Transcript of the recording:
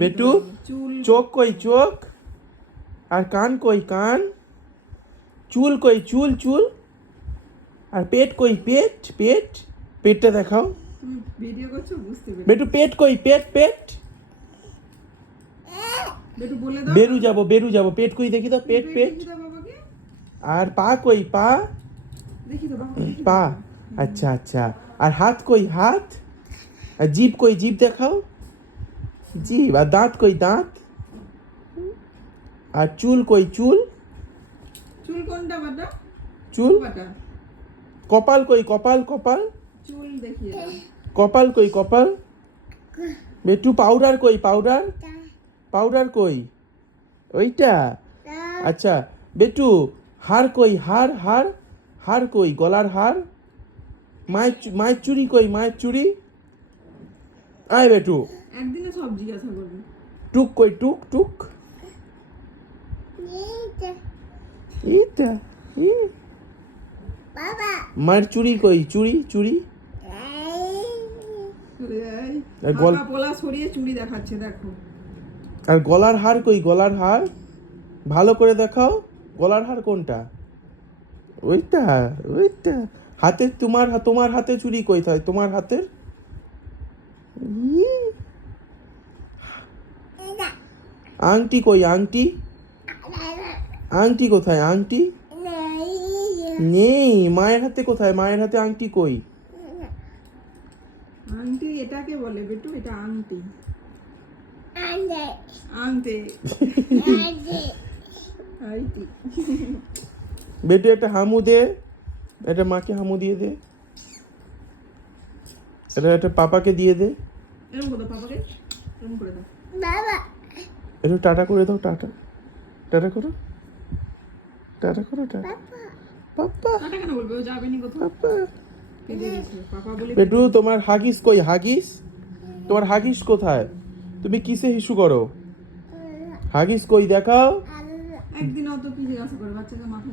বেটু চোখ কই চোখ, আর কান কই কান, চুল কই চুল চুল, আর পেট কই পেট পেট, পেটটা দেখাও। তুমি ভিডিও করছো বুঝতে পেরেছি। বেটু পেট কই পেট পেট, বেটু বলে দাও। বেরু যাবো পেট কই দেখি তো পেট পেট। দেখি দাও বাবাকে। আর পা কই পা, দেখি দাও বাবা, দেখি পা, দাও। আচ্ছা আচ্ছা। আর হাত কই হাত, আর জিভ কই জিভ দেখাও, জিভ। আর দাঁত কই দাঁত, আর চুল কই চুল, চুল কোনটা বাটা? চুল। বাটা। কপাল কই কপাল কপাল, চুল দেখিয়ে দাও। কপাল কই কপাল। বেটু পাউডার কই পাউডার, পাউডার কই ওইটা, আচ্ছা। বেটু হার কই হার হার, হার কই গলার হার। মায়ের চুড়ি কই মায়ের চুড়ি, আয় বেটু। একদিনে সব জিজ্ঞাসা করবে। টুক কই টুক টুক, এইটা ই। মায়ের চুড়ি কই চুড়ি চুড়ি, আর হালকা পোলা সরিয়ে চুড়ি দেখাচ্ছে দেখো। আর গলার হার কই গলার হার, ভালো করে দেখাও গলার হার কোনটা, ওইটা ওইটা। হাতে তোমার হাতে চুড়ি কই থাকে তোমার হাতের, ই। আংটি কই আংটি, আংটি কোথায় আংটি, নেই। মায়ের হাতে কোথায় মায়ের হাতে আংটি কই, আংটি এটাকে বলে বেটু, এটা আংটি। আংটি আইটি। বেটু একটা হামু দে, এটা মাকে হামু দিয়ে দে, এটা একটা পাপাকে দিয়ে দে, এরকম করে দাও পাপাকে, এরকম করে দাও। একটু টাটা করে দাও, টাটা টাটা করো, টাটা করো টাটা। পাপা টাটা কেন বলবে, ও যাবে নি কোথাও। পাপা। কেঁদে গেছে পাপা বলে। বেটু তোমার হাগিস কই হাগিস, তোমার হাগিস কোথায়, তুমি কিসে হিসু করো, হাগিস কই দেখাও। একদিন অত কি জিজ্ঞাসা করে বাচ্চাকে মাথা